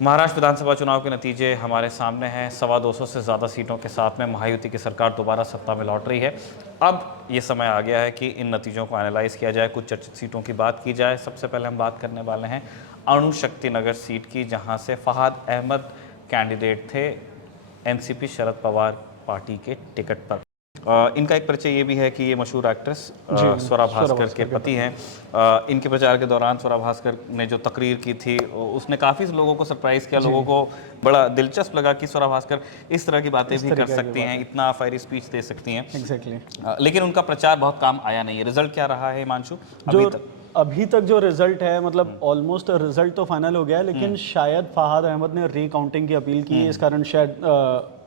महाराष्ट्र विधानसभा चुनाव के नतीजे हमारे सामने हैं। 225 से ज़्यादा सीटों के साथ में महायुति की सरकार दोबारा सत्ता में लौट रही है। अब ये समय आ गया है कि इन नतीजों को एनालाइज किया जाए, कुछ चर्चित सीटों की बात की जाए। सबसे पहले हम बात करने वाले हैं अणुशक्ति नगर सीट की, जहां से फहाद अहमद कैंडिडेट थे एनसीपी शरद पवार पार्टी के टिकट पर। इनका एक परिचय ये भी है कि ये मशहूर एक्ट्रेस स्वरा भास्कर के पति हैं। इनके प्रचार के दौरान स्वरा भास्कर ने जो तकरीर की थी उसने काफ़ी लोगों को सरप्राइज़ किया। लोगों को बड़ा दिलचस्प लगा कि स्वरा भास्कर इस तरह की बातें भी कर सकती हैं, इतना फायरी स्पीच दे सकती हैं। एग्जैक्टली। लेकिन उनका प्रचार बहुत काम आया नहीं है। रिजल्ट क्या रहा है हिमांशु अभी तक जो रिजल्ट है, मतलब ऑलमोस्ट रिजल्ट तो फाइनल हो गया है, लेकिन शायद फहाद अहमद ने रीकाउंटिंग की अपील की है, इस कारण शायद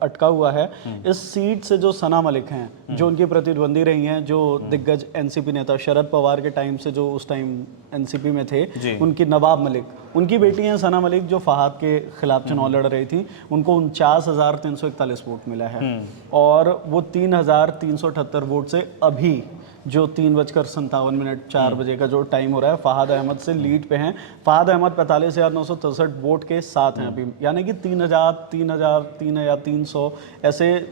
अटका हुआ है। इस सीट से जो सना मलिक हैं, जो उनकी प्रतिद्वंदी रही हैं, जो दिग्गज एनसीपी नेता शरद पवार के टाइम से जो उस टाइम एनसीपी में थे, उनकी नवाब मलिक, उनकी बेटी हैं सना मलिक, जो फहाद के खिलाफ चुनाव लड़ रही थी। उनको 49,341 वोट मिला है और वो 3,378 वोट से अभी जो 3:57 4 बजे का जो टाइम हो रहा है, फहाद अहमद से लीड पे हैं। फहाद अहमद 45,963 वोट के साथ हैं अभी, यानी कि 3,300 ऐसे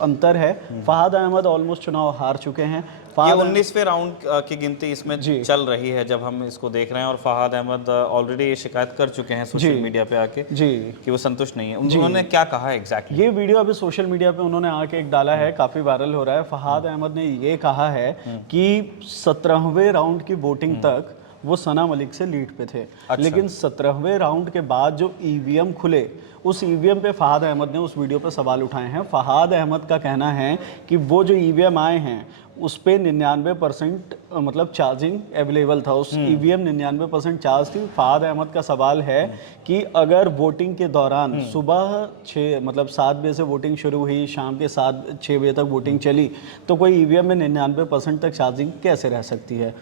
अंतर है। फहाद अहमद ऑलमोस्ट चुनाव हार चुके हैं। ये 19वें राउंड की गिनती इसमें चल रही है जब हम इसको देख रहे हैं, और फहाद अहमद ऑलरेडी ये शिकायत कर चुके हैं सोशल मीडिया पे आके कि वो संतुष्ट नहीं है। उन्होंने क्या कहा है एग्जैक्टली? ये वीडियो अभी सोशल मीडिया पे उन्होंने आके एक डाला है, काफी वायरल हो रहा है। फहाद अहमद ने ये कहा है कि 17वें राउंड की वोटिंग तक वो सना मलिक से लीड पे थे। लेकिन 17वें राउंड के बाद जो ईवीएम खुले, उस ईवीएम पे फहाद अहमद ने उस वीडियो पे सवाल उठाए हैं। फहाद अहमद का कहना है कि वो जो ईवीएम आए हैं उस पे 99% मतलब चार्जिंग अवेलेबल था, उस ईवीएम 99% चार्ज थी। फहाद अहमद का सवाल है कि अगर वोटिंग के दौरान सुबह 7 बजे से वोटिंग शुरू हुई, शाम के 6 बजे तक वोटिंग चली, तो कोई ईवीएम में 99% तक चार्जिंग कैसे रह सकती है?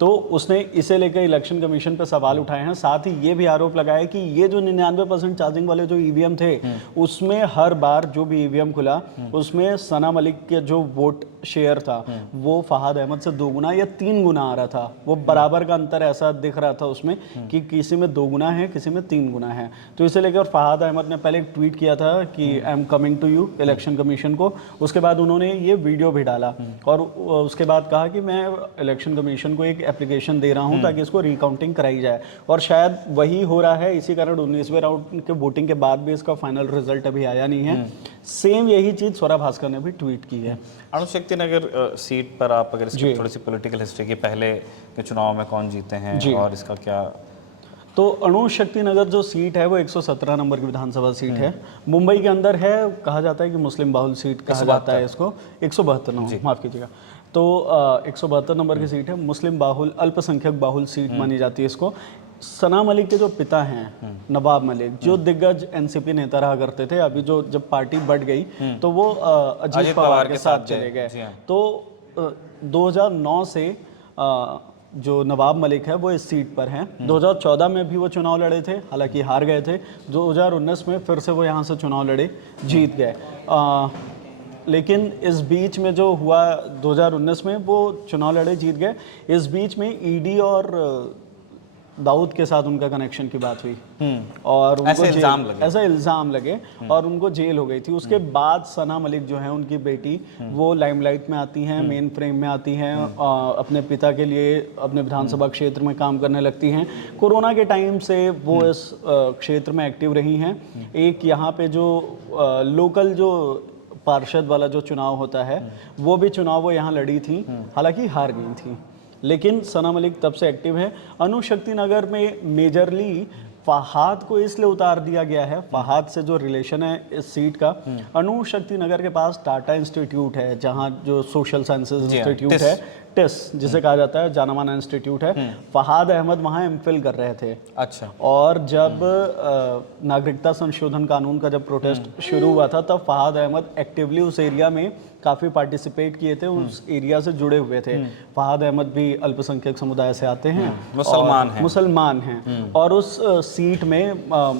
तो उसने इसे लेकर इलेक्शन कमीशन पर सवाल उठाए हैं। साथ ही ये भी आरोप लगाया कि ये जो 99% चार्जिंग वाले जो ईवीएम थे, उसमें हर बार जो भी ईवीएम खुला उसमें सना मलिक के जो वोट शेयर था वो फहाद अहमद से 2 गुना या 3 गुना आ रहा था। वो बराबर का अंतर ऐसा दिख रहा था उसमें कि किसी में 2 गुना है, किसी में 3 गुना है। तो इसे लेकर फहाद अहमद ने पहले एक ट्वीट किया था कि I am coming to you election commission को। उसके बाद उन्होंने ये वीडियो भी डाला और उसके बाद कहा कि मैं इलेक्शन कमीशन को एक एप्लीकेशन दे रहा हूं ताकि इसको रिकाउंटिंग कराई जाए, और शायद वही हो रहा है। इसी कारण 19वें राउंड के वोटिंग के बाद भी इसका फाइनल रिजल्ट अभी आया नहीं है। सेम यही चीज स्वरा भास्कर ने भी ट्वीट की है। अणुशक्ति नगर सीट पर आप अगर इसकी थोड़ी सी पॉलिटिकल हिस्ट्री की, पहले के चुनाव में कौन जीते हैं और इसका क्या? तो अणुशक्ति नगर जो सीट है वो 117 नंबर की विधानसभा सीट है, मुंबई के अंदर है। कहा जाता है कि मुस्लिम बाहुल सीट कहा जाता है इसको। 172 नंबर, माफ कीजिएगा। तो 172 नंबर की सीट है, मुस्लिम बाहुल, अल्पसंख्यक बाहुल सीट मानी जाती है इसको। सना मलिक के जो पिता हैं नवाब मलिक, जो दिग्गज एनसीपी नेता रहा करते थे, अभी जो जब पार्टी बढ़ गई तो वो अजीत पवार के साथ चले गए। तो 2009 से जो नवाब मलिक है वो इस सीट पर हैं। 2014 में भी वो चुनाव लड़े थे, हालांकि हार गए थे। 2019 में फिर से वो यहाँ से चुनाव लड़े, जीत गए। लेकिन इस बीच में जो हुआ 2019 में वो चुनाव लड़े, जीत गए। इस बीच में ईडी और दाऊद के साथ उनका कनेक्शन की बात हुई और उनको ऐसा इल्ज़ाम लगे और उनको जेल हो गई थी। उसके बाद सना मलिक जो है उनकी बेटी, वो लाइमलाइट में आती हैं, मेन फ्रेम में आती हैं, अपने पिता के लिए अपने विधानसभा क्षेत्र में काम करने लगती हैं। कोरोना के टाइम से वो इस क्षेत्र में एक्टिव रही हैं। एक यहाँ पे जो लोकल जो पार्षद वाला जो चुनाव होता है वो भी चुनाव वो यहाँ लड़ी थी, हालांकि हार गई थी। लेकिन सना मलिक तब से एक्टिव है। अणुशक्ति नगर में मेजरली फहाद को इसलिए उतार दिया गया है, फहाद से जो रिलेशन है इस सीट का। अणुशक्ति नगर के पास टाटा इंस्टीट्यूट है, जहाँ जो सोशल साइंसेज इंस्टीट्यूट है, टिस जिसे कहा जाता है, जाना माना इंस्टीट्यूट है। फहाद अहमद वहाँ एमफिल कर रहे थे। अच्छा। और जब नागरिकता संशोधन कानून का जब प्रोटेस्ट शुरू हुआ था, तब फहाद अहमद एक्टिवली उस एरिया में काफ़ी पार्टिसिपेट किए थे, उस एरिया से जुड़े हुए थे। फहाद अहमद भी अल्पसंख्यक समुदाय से आते हैं, मुसलमान हैं और उस सीट में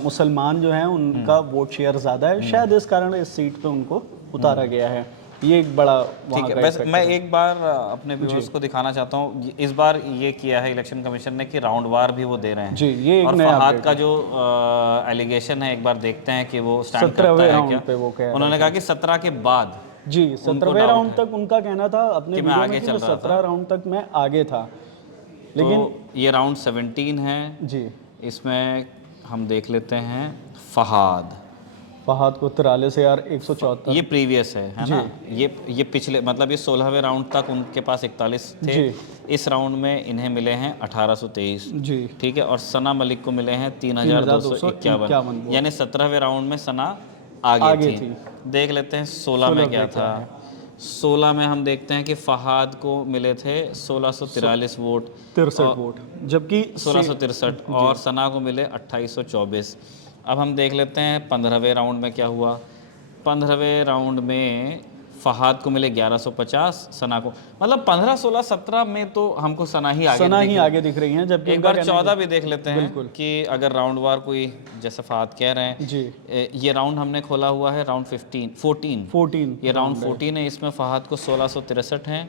मुसलमान जो हैं उनका वोट शेयर ज़्यादा है, शायद इस कारण इस सीट पे उनको उतारा गया है। ये एक बड़ा ठीक वहाँ है। का वैसे effect मैं है। एक बार अपने व्यूअर्स को दिखाना चाहता हूँ, इस बार ये किया है इलेक्शन कमीशन ने कि राउंड वार भी वो दे रहे हैं। जी, ये एक और नया फहाद अपडेट का है। जो एलिगेशन है, एक बार देखते हैं कि वो स्टैंड करता 17वें है राउंड क्या। पे वो कह रहे उन्होंने कहा कि 17 के बाद जी, उनको 17वें डाउट राउंड है तक उनका कहना था अपने कि मैं वीडियो आगे में कि चल मैं रहा 17 राउंड तक मैं आगे था, लेकिन तो ये राउंड 17 है। जी इसमें हम देख लेते हैं फहाद, फहाद को 43,174। ये प्रीवियस है ना। ये पिछले मतलब ये 16वें राउंड तक उनके पास 41 थे। जी इस राउंड में इन्हें मिले हैं 1823। जी ठीक है, और सना मलिक को मिले हैं 3,251 3251। यानी 17वें राउंड में सना आगे आगे थी। थी। देख लेते हैं 16 में क्या था। 16 में हम देखते हैं कि फहाद को मिले थे 1643 वोट, 63 वोट, जबकि 1663, और सना को मिले 2824। अब हम देख लेते हैं 15वें राउंड में क्या हुआ। 15वें राउंड में फहाद को मिले 1150, सना को मतलब 15, 16, 17 में तो हमको सना ही आगे दिख रही हैं, जबकि एक उनका बार कहना 14 भी देख लेते हैं बिल्कुल। कि अगर राउंड वार कोई, जैसे फहाद कह रहे हैं, जी ये राउंड हमने खोला हुआ है राउंड 14 ये राउंड 14 है। इसमें फहाद को 1663 हैं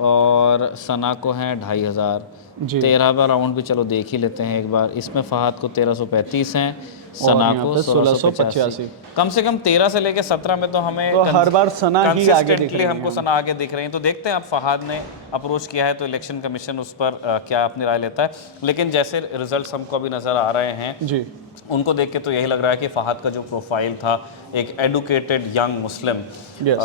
और सना को हैं 2500। जी 13वां राउंड भी चलो देख ही लेते हैं एक बार। इसमें फहाद को 1335 हैं, सना यहाँ को पे 1685। कम से कम 13 से लेकर 17 में तो हमें तो हर बार सना ही आगे दिख कंसिस्टेंटली रही हमको है। सना आगे दिख रही हैं। तो देखते हैं अब फहाद ने अप्रोच किया है तो इलेक्शन कमीशन उस पर क्या अपनी राय लेता है। लेकिन जैसे रिजल्ट्स हमको अभी नज़र आ रहे हैं, जी उनको देख के तो यही लग रहा है कि फहाद का जो प्रोफाइल था, एक एडुकेटेड यंग मुस्लिम, यस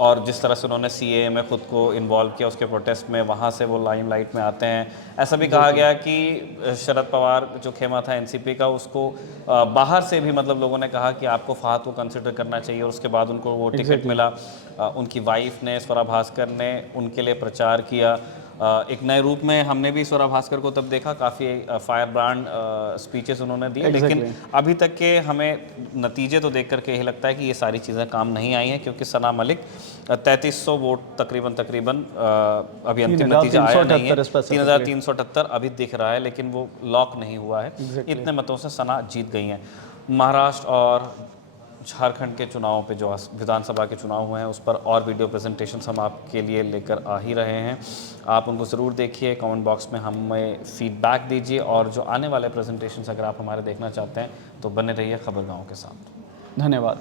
और जिस तरह से उन्होंने सीएए में खुद को इन्वॉल्व किया, उसके प्रोटेस्ट में, वहाँ से वो लाइमलाइट में आते हैं। ऐसा भी कहा गया कि शरद पवार जो खेमा था एनसीपी का, उसको बाहर से भी मतलब लोगों ने कहा कि आपको फहाद को कंसिडर करना चाहिए, और उसके बाद उनको वो टिकट मिला। उनकी वाइफ ने, स्वरा भास्कर ने उनके लिए प्रचार किया। एक नए रूप में हमने भी स्वरा भास्कर को तब देखा, काफ़ी फायर ब्रांड स्पीचेस उन्होंने दिए। लेकिन अभी तक के हमें नतीजे तो देख करके यही लगता है कि ये सारी चीज़ें काम नहीं आई हैं, क्योंकि सना मलिक 3300 वोट तकरीबन अभी अंतिम नतीजा आया नहीं है। 3378 अभी दिख रहा है, लेकिन वो लॉक नहीं हुआ है। इतने मतों से सना जीत गई हैं। महाराष्ट्र और झारखंड के चुनावों पे, जो विधानसभा के चुनाव हुए हैं, उस पर और वीडियो प्रेजेंटेशंस हम आपके लिए लेकर आ ही रहे हैं। आप उनको ज़रूर देखिए, कमेंट बॉक्स में हमें फीडबैक दीजिए, और जो आने वाले प्रेजेंटेशंस अगर आप हमारे देखना चाहते हैं तो बने रहिए खबरगांव के साथ। धन्यवाद।